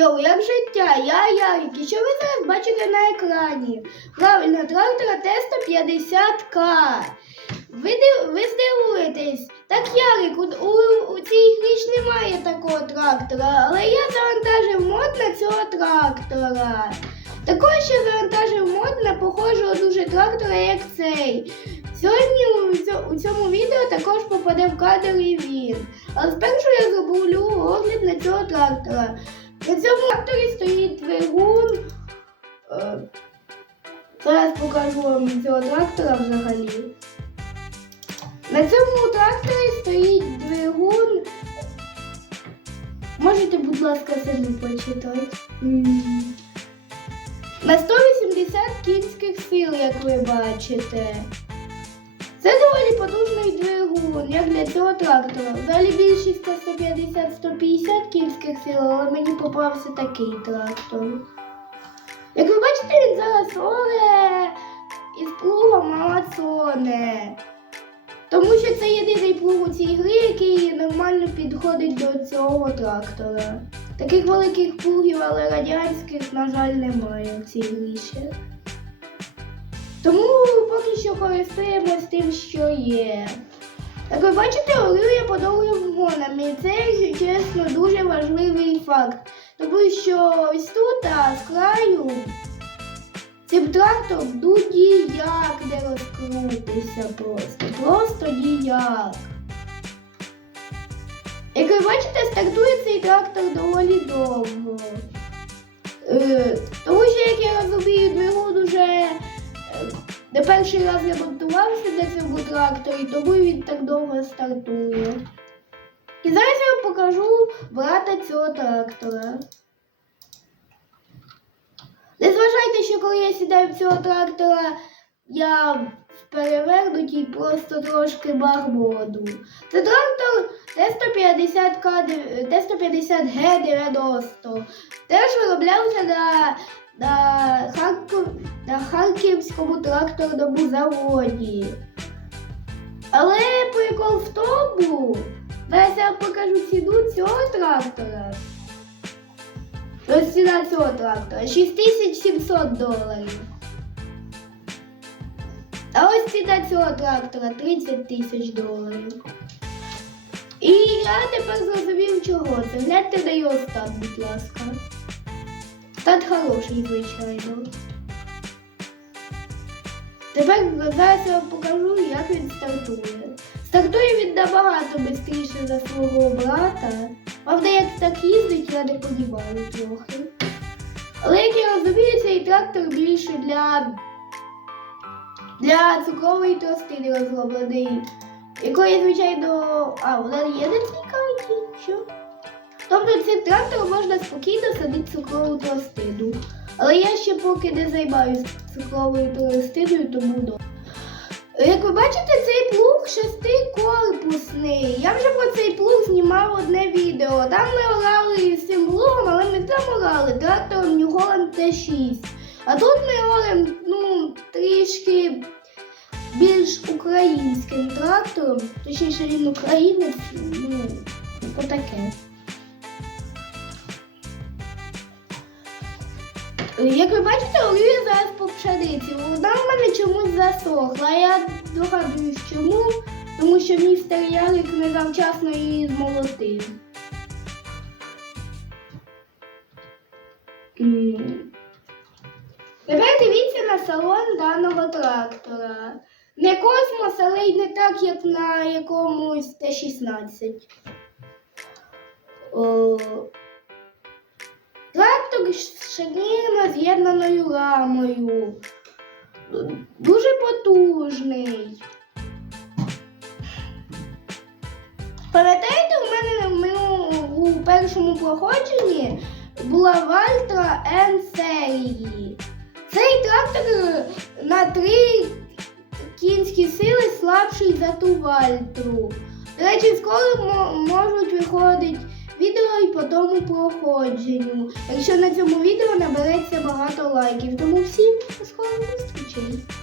Йоу, як життя, я Ярик, і що ви зараз бачите на екрані? Правильно, трактора Т-150К. Ви, ви здивуєтесь. Так, Ярик, у, у, у цій грі ж немає такого трактора, але я завантажив мод на цього трактора. Також я завантажив мод на похожого дуже трактора, як цей. Сьогодні у, у цьому відео також попаде в кадр і він. Але спершу я зроблю огляд на цього трактора. Тракторі стоїть двигун. Е, Зараз покажу вам цього трактора взагалі. На цьому тракторі стоїть двигун. Можете, будь ласка, самі почитати. На 180 кінських сил, як ви бачите. Це доволі потужний двигун, як для цього трактора. Взагалі більшість 150-150 кінських сил, але мені попався такий трактор. Як ви бачите, він зараз оре із плугом Амазоне. Тому що це єдиний плуг у цій грі, який нормально підходить до цього трактора. Таких великих плугів, але радянських, на жаль, немає в цій грі ще. Тому поки що користуємось тим, що є. Як ви бачите, орю я по довгим гонам, і це, чесно, дуже важливий факт. Тому що ось тут, а, з краю, цим трактором ну ніяк не розкрутися просто. Просто ніяк. Як ви бачите, стартує цей трактор доволі довго. Е, тому що, як я розумію, двигун уже не перший раз ремонтувався на цьому тракторі, тому він так довго стартує. І зараз я вам покажу брата цього трактора. Не зважайте, що коли я сідаю в цього трактора, я в перевернутій просто трошки барбоду. Це трактор Т-150К, Т-150Г90. Теж вироблявся на, на, Харків, на Харківському тракторному заводі. Але прикол в тому, зараз я покажу ціну цього трактора. Ось ціна цього трактора 6700 доларів. А ось ціна цього трактора 30 тисяч доларів. І я тепер зрозумів, чого це. Гляньте на його стат, будь ласка. Стат хороший, звичайно. Тепер зараз я вам покажу, як він стартує. Стартує він набагато швидше за свого брата. Правда, як так їздить, я не подіваю трохи. Але як я розумію, цей трактор більше для, для цукрової тростини розроблений. Якої, звичайно, а, вона є на цій карті? Що? Тобто цим трактором можна спокійно садити цукрову тростину. Але я ще поки не займаюся цукровою тростиною, тому до. Як ви бачите, цей плуг шестикорпусний. Я вже про цей плуг знімав одне відео. Там ми орали з цим плугом, але ми там орали трактором New Holland T6. А тут ми оремо ну, трішки більш українським трактором. Точніше він українець, ну, отаке. Як ви бачите, олію зараз по пшениці. Вона в мене чомусь засохла. Я догадуюсь чому, тому що містер Ярик не завчасно її змолотив. Тепер дивіться на салон даного трактора. Не космос, але й не так, як на якомусь Т-16. О, Трактор з ширинно з'єднаною рамою. Дуже потужний. Пам'ятаєте, у мене в у першому проходженні була Вальтра Н серії. Цей трактор на три кінські сили слабший за ту Вальтру. До речі, скоро можуть виходити тому проходженню. Якщо на цьому відео набереться багато лайків. Тому всім до скорих!